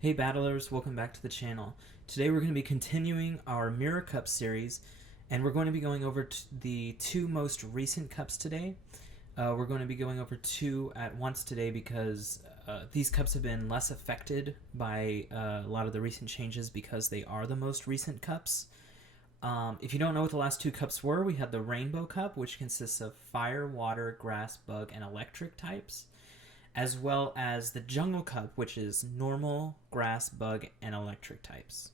Hey battlers, welcome back to the channel. Today we're going to be continuing our Mirror Cup series, and we're going to be going over the two most recent cups today. We're going to be going over two at once today because these cups have been less affected by a lot of the recent changes because they are the most recent cups. If you don't know what the last two cups were, we had the Rainbow Cup, which consists of fire, water, grass, bug, and electric types, as well as the Jungle Cup, which is normal, grass, bug, and electric types.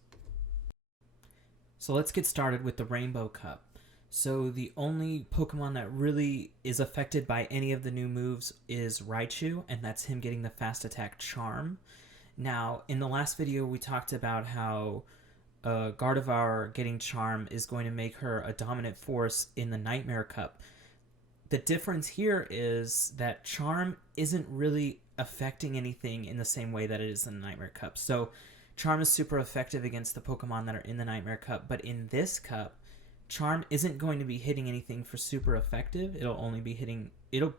So let's get started with the Rainbow Cup. So the only Pokemon that really is affected by any of the new moves is Raichu, and that's him getting the fast attack Charm. Now, in the last video, we talked about how Gardevoir getting Charm is going to make her a dominant force in the Nightmare Cup. The difference here is that Charm isn't really affecting anything in the same way that it is in the Nightmare Cup. So Charm is super effective against the Pokemon that are in the Nightmare Cup, but in this cup, Charm isn't going to be hitting anything for super effective. It'll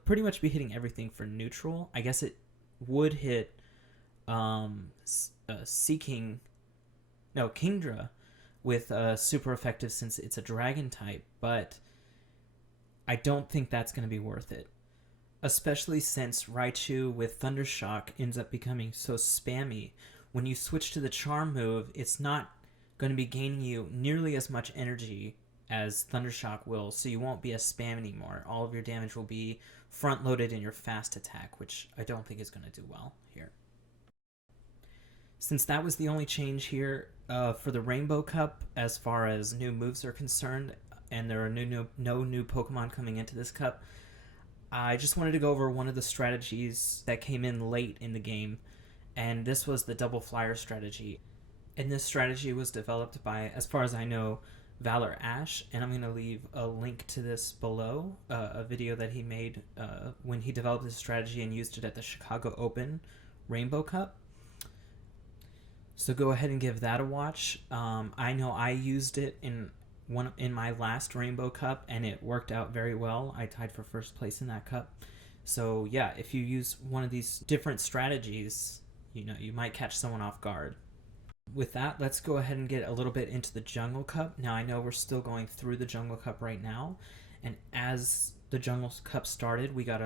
pretty much be hitting everything for neutral. I guess it would hit Kingdra with super effective since it's a dragon type, but I don't think that's going to be worth it. Especially since Raichu with Thundershock ends up becoming so spammy. When you switch to the Charm move, it's not going to be gaining you nearly as much energy as Thundershock will, so you won't be as spam anymore. All of your damage will be front-loaded in your fast attack, which I don't think is going to do well here. Since that was the only change here for the Rainbow Cup as far as new moves are concerned, and there are no new Pokemon coming into this cup, I just wanted to go over one of the strategies that came in late in the game, and this was the double flyer strategy. And this strategy was developed by, as far as I know, Valor Ash, and I'm going to leave a link to this below, a video that he made when he developed this strategy and used it at the Chicago Open Rainbow Cup. So go ahead and give that a watch. I know I used it in my last Rainbow Cup, and it worked out very well. I tied for first place in that cup. So yeah, if you use one of these different strategies, you might catch someone off guard. With that, let's go ahead and get a little bit into the Jungle Cup. Now I know we're still going through the Jungle Cup right now, and as the Jungle Cup started, we got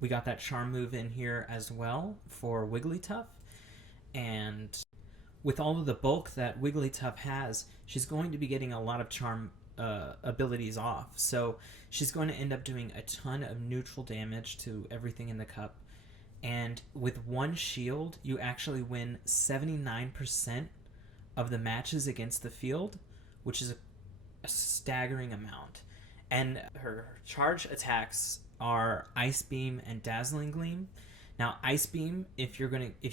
we got that Charm move in here as well for Wigglytuff, and with all of the bulk that Wigglytuff has, she's going to be getting a lot of Charm abilities off. So she's going to end up doing a ton of neutral damage to everything in the cup. And with one shield, you actually win 79% of the matches against the field, which is a staggering amount. And her charge attacks are Ice Beam and Dazzling Gleam. Now, Ice Beam, if you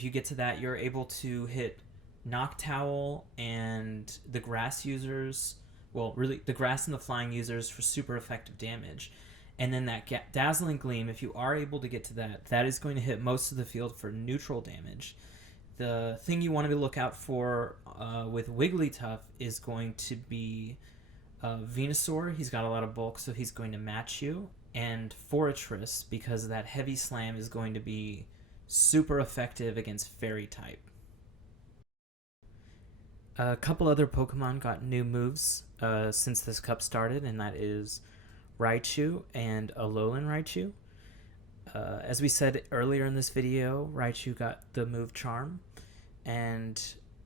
get to that, you're able to hit Noctowl and the grass users, well, really the grass and the flying users for super effective damage. And then that Dazzling Gleam, if you are able to get to that is going to hit most of the field for neutral damage. The thing you want to look out for with Wigglytuff is going to be Venusaur. He's got a lot of bulk, so he's going to match you. And Forretress, because that Heavy Slam is going to be super effective against Fairy type. A couple other Pokemon got new moves since this cup started, and that is Raichu and Alolan Raichu. As we said earlier in this video, Raichu got the move Charm, and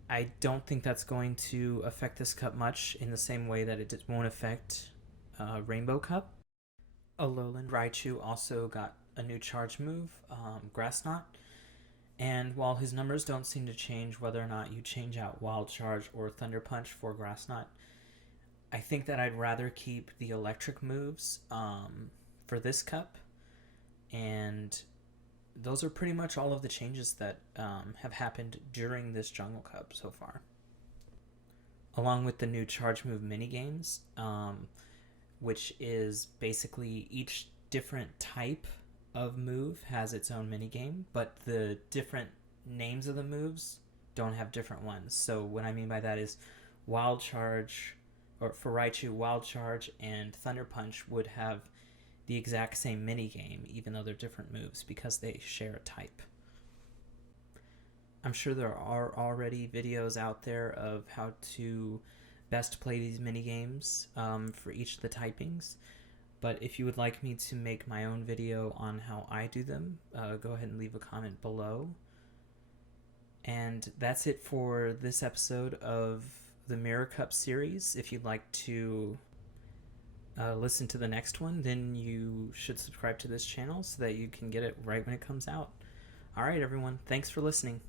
I don't think that's going to affect this cup much in the same way that it won't affect Rainbow Cup. Alolan Raichu also got a new charge move, Grass Knot. And while his numbers don't seem to change whether or not you change out Wild Charge or Thunder Punch for Grass Knot, I think that I'd rather keep the electric moves for this cup. And those are pretty much all of the changes that have happened during this Jungle Cup so far. Along with the new charge move minigames, which is basically each different type of move has its own minigame, but the different names of the moves don't have different ones. So what I mean by that is Wild Charge, or for Raichu, Wild Charge and Thunder Punch would have the exact same minigame, even though they're different moves because they share a type. I'm sure there are already videos out there of how to best play these mini games for each of the typings. But if you would like me to make my own video on how I do them, go ahead and leave a comment below. And that's it for this episode of the Mirror Cup series. If you'd like to listen to the next one, then you should subscribe to this channel so that you can get it right when it comes out. All right, everyone. Thanks for listening.